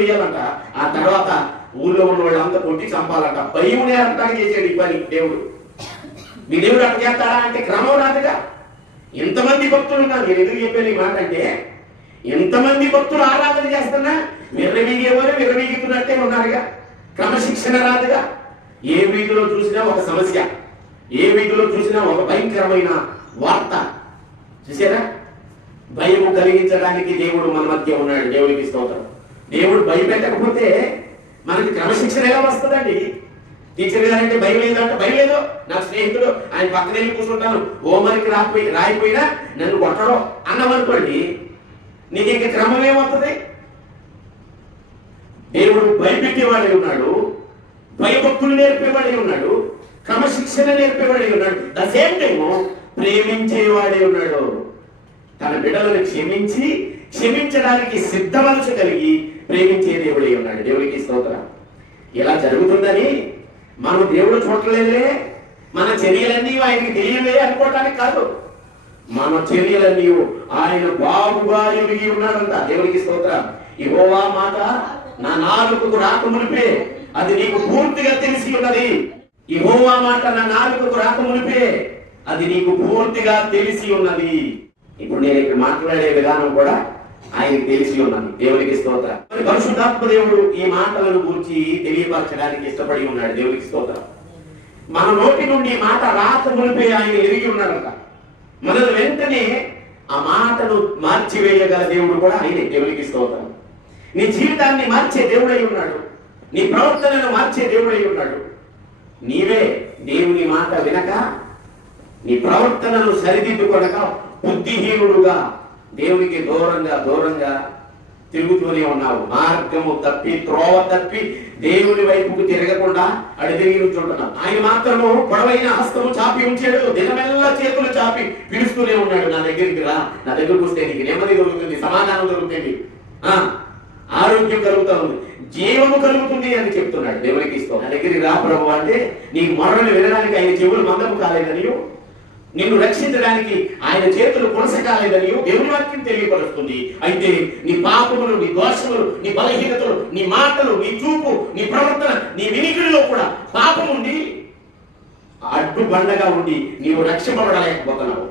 వేయాలంట. ఆ తర్వాత ఊళ్ళో ఉన్న వాళ్ళంతా కొట్టి చంపాలంట. భయం నేర్పడానికి చేసాడు ఈ పని దేవుడు. మీ దేవుడు అట్లా చేస్తాడా అంటే క్రమం రాదుగా. ఎంతమంది భక్తులు ఉన్నారు. నేను ఎందుకు చెప్పాను ఈ మాట అంటే, ఎంతమంది భక్తులు ఆరాధన చేస్తున్నా విర్రవీగేవారు విర్రవీగుతున్నట్టే ఉన్నారుగా. క్రమశిక్షణ రాదుగా. ఏ వీధిలో చూసినా ఒక సమస్య, ఏ వీధిలో చూసినా ఒక భయంకరమైన వార్త. చూసారా? భయము కలిగించడానికి దేవుడు మన మధ్య ఉన్నాడు. దేవుడికి స్తోత్రం. దేవుడు భయపెట్టకపోతే మనకి క్రమశిక్షణ ఎలా వస్తుందండి? టీచర్ గారంటే భయం లేదంటే భయం లేదు. నా స్నేహితుడు ఆయన పక్కన వెళ్ళి కూర్చుంటాను, హోంవర్క్ రాయిపోయినా నన్ను కొట్టడం అన్నమనుకోండి, నీకు ఇంక క్రమం ఏమవుతుంది? దేవుడు భయపెట్టేవాడే ఉన్నాడు, భయభక్తులు నేర్పేవాడే ఉన్నాడు, క్రమశిక్షణ నేర్పేవాడే ఉన్నాడు. ద సేమ్ టైము ప్రేమించేవాడే ఉన్నాడు. తన బిడ్డలను క్షమించడానికి సిద్ధ మనసు కలిగి ప్రేమించే దేవుడే ఉన్నాడు. దేవుడికి స్తోత్రం. ఇలా జరుగుతుందని మనం దేవుడు చూడలేదే, మన చర్యలన్నీ ఆయనకి తెలియలే అనుకోవటానికి కాదు. మన చర్యలన్నీ ఆయన బాగుగా ఎరిగి ఉన్నాడంట. దేవుడికి స్తోత్రం. యెహోవా మాట నా నాలుకకు రాకమునిపే అది నీకు పూర్తిగా తెలిసి ఉన్నది. యెహోవా మాట నా నాలుకకు రాకమునిపే అది నీకు పూర్తిగా తెలిసి ఉన్నది. ఇప్పుడు నేను ఇక్కడ మాట్లాడే విధానం కూడా ఆయనకు తెలిసి ఉన్నది. దేవునికి స్తోత్రం. పరిశుద్ధాత్మ దేవుడు ఈ మాటలను గురించి తెలియపరచడానికి ఇష్టపడి ఉన్నాడు. దేవునికి స్తోత్రం. మన నోటి నుండి మాట రాకమునిపే ఆయన ఎరిగి ఉన్నాడట. మనల్ని వెంటనే ఆ మాటను మార్చివేయగల దేవుడు కూడా ఆయనే. దేవునికి స్తోత్రం. నీ జీవితాన్ని మార్చే దేవుడై ఉన్నాడు. నీ ప్రవర్తనను మార్చే దేవుడై ఉన్నాడు. నీవే దేవుని మాట వినక నీ ప్రవర్తనను సరిదిద్దుకొనక బుద్ధిహీనుడుగా దేవునికి దూరంగా తిరుగుతూనే ఉన్నావు. మార్గము తప్పి త్రోవ తప్పి దేవుని వైపుకు తిరగకుండా తిరిగి ఉంటున్నావు. ఆయన మాత్రము పొడవైన హస్తము చాపి ఉంచాడు. దినమెల్లా చేతులు చాపి పిలుస్తూనే ఉన్నాడు, నా దగ్గరికి రా, నా దగ్గరకు వస్తే నీకు నెమ్మది దొరుకుతుంది, సమాధానం దొరుకుతుంది, ఆరోగ్యం కలుగుతా ఉంది, జీవము కలుగుతుంది అని చెప్తున్నాడు. దేవునికి ఇస్తాం. నా దగ్గరికి రా ప్రభు అంటే నీకు మొరలు వినడానికి ఆయన చెవులు మందము కాలేదనియో, నిన్ను రక్షించడానికి ఆయన చేతులు కొనసకాలేదనియో దేవుని వాక్యం తెలియపరుస్తుంది. అయితే నీ పాపములు, నీ దోషములు, నీ బలహీనతలు, నీ మాటలు, నీ చూపు, నీ ప్రవర్తన, నీ వినికిడిలో కూడా పాపం ఉండి అడ్డుబండగా ఉండి నీవు రక్షింపబడలేకపోతున్నావు.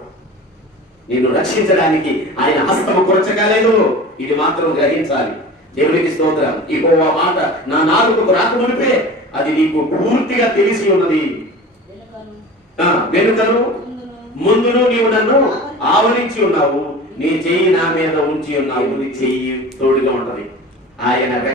నిన్ను రక్షించడానికి ఆయన హస్తము కొరచకాలేదు. ఇది మాత్రం గ్రహించాలి. దేవునికి స్తోత్రం. యెహోవా మాట నా నాలుకకు రాకమునిపే అది నీకు పూర్తిగా తెలిసి ఉన్నది. వెనుకను ముందును నీవు నన్ను ఆవరించి ఉన్నావు, నీ చెయ్యి నా మీద ఉంచి ఉన్నావు. నీ చెయ్యి తోడుగా ఉంటది. ఆయన